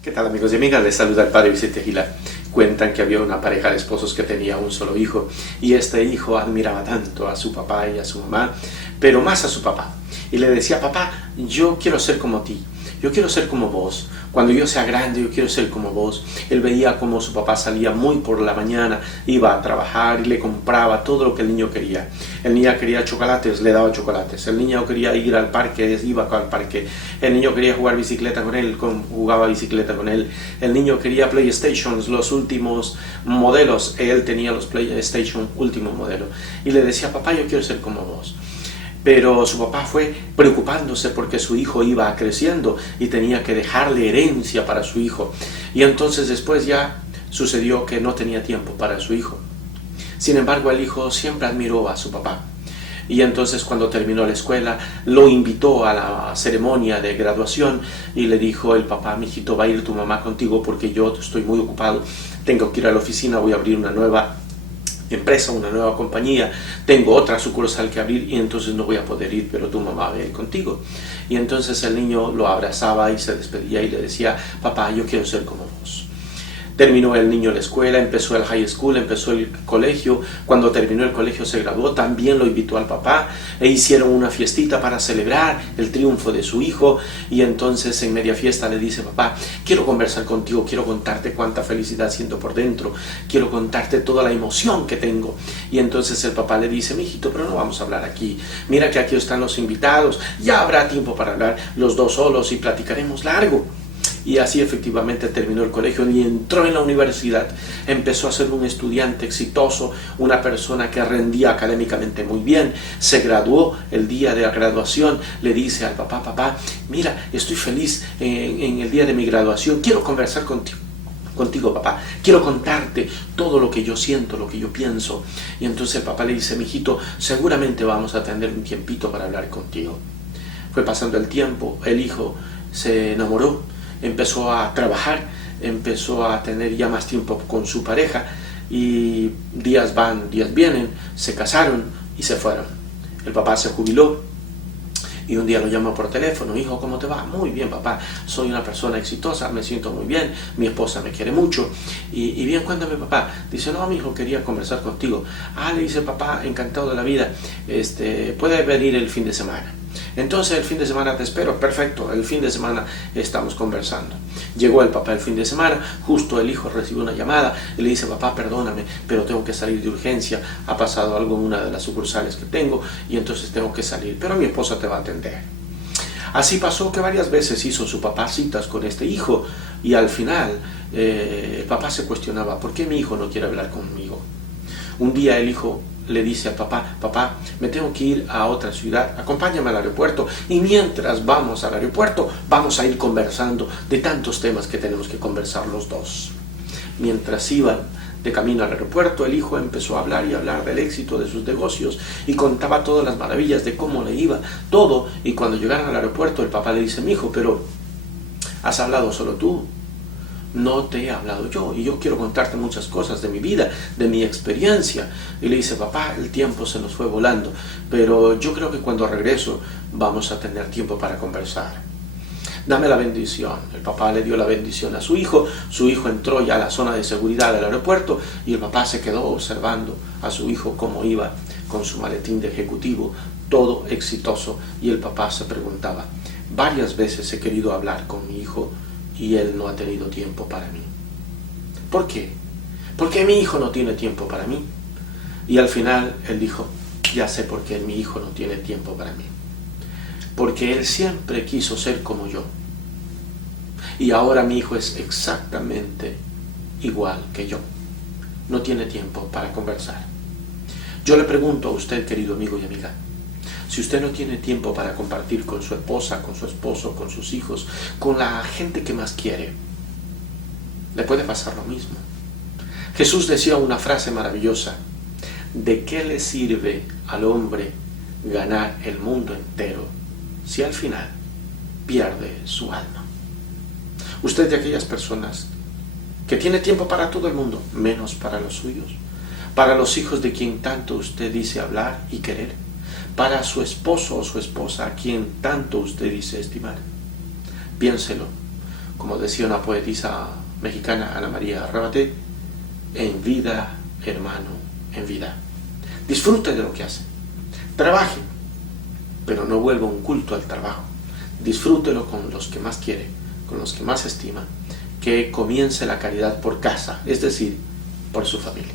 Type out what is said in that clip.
¿Qué tal, amigos y amigas? Les saluda el padre Vicente Gila. Cuentan que había una pareja de esposos que tenía un solo hijo y este hijo admiraba tanto a su papá y a su mamá, pero más a su papá. Y le decía: papá, yo quiero ser como ti, yo quiero ser como vos. Cuando yo sea grande, yo quiero ser como vos. Él veía cómo su papá salía muy por la mañana, iba a trabajar y le compraba todo lo que el niño quería. El niño quería chocolates, le daba chocolates. El niño quería ir al parque, iba al parque. El niño quería jugar bicicleta con él, jugaba bicicleta con él. El niño quería PlayStations, los últimos modelos. Él tenía los PlayStation último modelo. Y le decía: papá, yo quiero ser como vos. Pero su papá fue preocupándose porque su hijo iba creciendo y tenía que dejarle herencia para su hijo. Y entonces después ya sucedió que no tenía tiempo para su hijo. Sin embargo, el hijo siempre admiró a su papá. Y entonces, cuando terminó la escuela, lo invitó a la ceremonia de graduación y le dijo el papá: mijito, va a ir tu mamá contigo porque yo estoy muy ocupado, tengo que ir a la oficina, voy a abrir una nueva empresa, una nueva compañía, tengo otra sucursal que abrir y entonces no voy a poder ir, pero tu mamá va a ir contigo. Y entonces el niño lo abrazaba y se despedía y le decía: papá, yo quiero ser como vos. Terminó el niño la escuela, empezó el high school, empezó el colegio. Cuando terminó el colegio se graduó, también lo invitó al papá e hicieron una fiestita para celebrar el triunfo de su hijo. Y entonces en media fiesta le dice: papá, quiero conversar contigo, quiero contarte cuánta felicidad siento por dentro, quiero contarte toda la emoción que tengo. Y entonces el papá le dice: mijito, pero no vamos a hablar aquí, mira que aquí están los invitados, ya habrá tiempo para hablar los dos solos y platicaremos largo. Y así efectivamente terminó el colegio y entró en la universidad. Empezó a ser un estudiante exitoso, una persona que rendía académicamente muy bien. Se graduó. El día de la graduación le dice al papá: papá, mira, estoy feliz en el día de mi graduación, quiero conversar contigo, papá, quiero contarte todo lo que yo siento, lo que yo pienso. Y entonces el papá le dice: mijito, seguramente vamos a tener un tiempito para hablar contigo. Fue pasando el tiempo, el hijo se enamoró, empezó a trabajar, empezó a tener ya más tiempo con su pareja y días van, días vienen, se casaron y se fueron. El papá se jubiló y un día lo llama por teléfono: hijo, ¿cómo te va? Muy bien, papá, soy una persona exitosa, me siento muy bien, mi esposa me quiere mucho. Y bien, cuéntame, papá. Dice: no, mi hijo, quería conversar contigo. Le dice: papá, encantado de la vida, puede venir el fin de semana. Entonces el fin de semana te espero. Perfecto, el fin de semana estamos conversando. Llegó el papá el fin de semana, justo el hijo recibió una llamada y le dice: papá, perdóname, pero tengo que salir de urgencia, ha pasado algo en una de las sucursales que tengo y entonces tengo que salir, pero mi esposa te va a atender. Así pasó que varias veces hizo su papá citas con este hijo y al final el papá se cuestionaba: ¿por qué mi hijo no quiere hablar conmigo? Un día el hijo le dice al papá: papá, me tengo que ir a otra ciudad, acompáñame al aeropuerto y mientras vamos al aeropuerto vamos a ir conversando de tantos temas que tenemos que conversar los dos. Mientras iban de camino al aeropuerto, el hijo empezó a hablar y hablar del éxito de sus negocios y contaba todas las maravillas de cómo le iba todo. Y cuando llegaron al aeropuerto el papá le dice: mi hijo, pero ¿has hablado solo tú? No te he hablado yo y yo quiero contarte muchas cosas de mi vida, de mi experiencia. Y le dice: papá, el tiempo se nos fue volando, pero yo creo que cuando regreso vamos a tener tiempo para conversar. Dame la bendición. El papá le dio la bendición a su hijo entró ya a la zona de seguridad del aeropuerto y el papá se quedó observando a su hijo cómo iba con su maletín de ejecutivo, todo exitoso, y el papá se preguntaba: varias veces he querido hablar con mi hijo y él no ha tenido tiempo para mí. ¿Por qué? ¿Por qué mi hijo no tiene tiempo para mí? Y al final él dijo: ya sé por qué mi hijo no tiene tiempo para mí. Porque él siempre quiso ser como yo. Y ahora mi hijo es exactamente igual que yo. No tiene tiempo para conversar. Yo le pregunto a usted, querido amigo y amiga, si usted no tiene tiempo para compartir con su esposa, con su esposo, con sus hijos, con la gente que más quiere, le puede pasar lo mismo. Jesús decía una frase maravillosa: ¿de qué le sirve al hombre ganar el mundo entero si al final pierde su alma? Usted es de aquellas personas que tiene tiempo para todo el mundo, menos para los suyos, para los hijos de quien tanto usted dice hablar y querer, para su esposo o su esposa a quien tanto usted dice estimar. Piénselo. como decía una poetisa mexicana, Ana María Rabaté, en vida, hermano, en vida. Disfrute de lo que hace. Trabaje, pero no vuelva un culto al trabajo. Disfrútelo con los que más quiere, con los que más estima. Que comience la caridad por casa, es decir, por su familia.